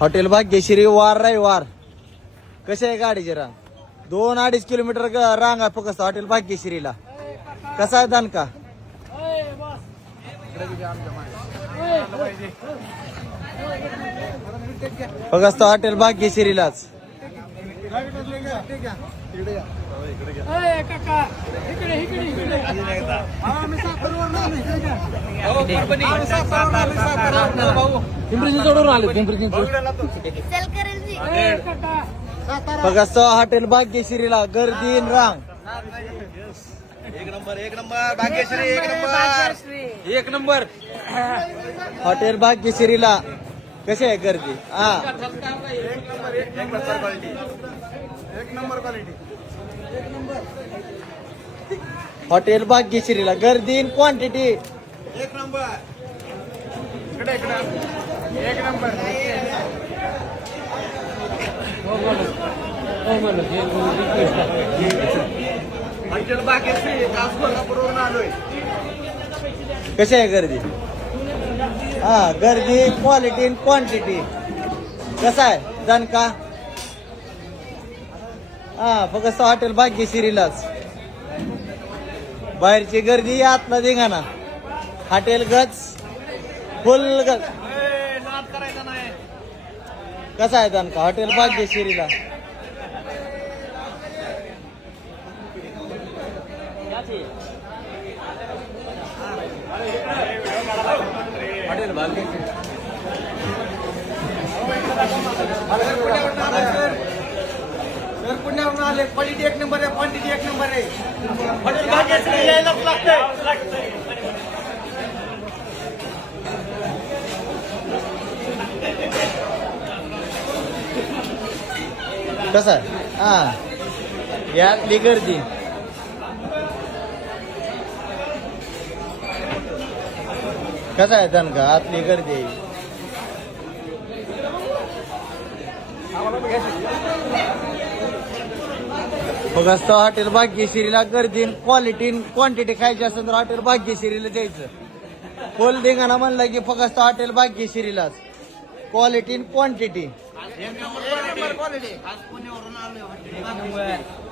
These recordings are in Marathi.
हॉटेल भाग्यश्री वार रविवार कसे आहे गाडीचे रांग दोन अडीच किलोमीटर रांग आहे फक्त हॉटेल भाग्यश्रीला कसा आहे दणका फक्त हॉटेल भाग्यश्रीलाच आले पिंपरी चिंचवड फक्त हॉटेल भाग्यश्रीला गर्दी न रांग. एक नंबर एक नंबर भाग्यश्री एक नंबर एक नंबर. हॉटेल भाग्यश्रीला कशी आहे गर्दी? हा. एक नंबर क्वालिटी एक नंबर क्वालिटी। हॉटेल भाग्यश्रीला गर्दी क्वांटिटी एक नंबर। इकडे इकडे। एक नंबर। हॉटेल भाग्यश्री कास कोल्हापूरवरून आलोय. कशी आहे गर्दी? हा गर्दी क्वालिटी क्वांटिटी कसा आहे? दणका हा फक्त हॉटेल भाग्यश्रीलाच बाहेरची गर्दी आतला धिंगाणा हॉटेल गच फुल गच. कसा आहे दणका हॉटेल भाग्यश्रीला पुण्यावरून आले. क्वालिटी एक नंबर आहे क्वांटिटी एक नंबर आहे. हॉटेल भाग्यश्री यायलाच लागतंय. कसा? आहे हा यातली गर्दी. कसा आहे दणका आतली गर्दी फक्त हॉटेल भाग्यश्रीला गर्दी क्वालिटी क्वांटिटी खायची असेल तर हॉटेल भाग्यश्रीला द्यायचं. कोल धिंगाणा म्हणलं की फक्त हॉटेल भाग्यश्रीलाच. क्वालिटी क्वांटिटी एक नंबर क्वालिटी आज पुण्यावरून आलोय हॉटेल भाग्यश्री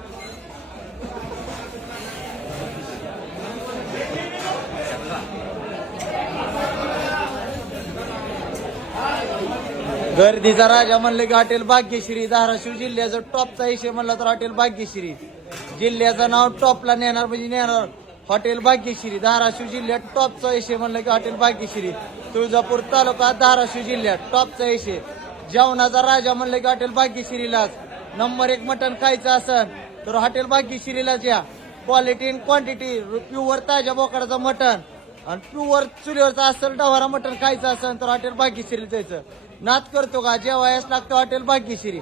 गर्दीचा राजा म्हणलं की हॉटेल भाग्यश्री धाराशिव जिल्ह्याचं टॉपचा विषय म्हणला तर हॉटेल भाग्यश्री. जिल्ह्याचं नाव टॉपला नेणार म्हणजे नेणार हॉटेल भाग्यश्री धाराशिव जिल्ह्यात टॉपचा विषय म्हणलं की हॉटेल भाग्यश्री. तुळजापूर तालुका धाराशिव जिल्ह्यात टॉपचा विषय जेवणाचा राजा म्हणलं की हॉटेल भाग्यश्रीलाच. नंबर एक मटण खायचं असन तर हॉटेल भाग्यश्रीलाच या. क्वालिटी अँड क्वांटिटी प्युअर ताज्या बोकडाचं मटण. आणि प्युअर चुलीवरचं असेल डवारा मटण खायचं असेल तर हॉटेल भाग्यश्री जायचं नात करतो का? जेवायच लागतं हॉटेल भाग्यश्री.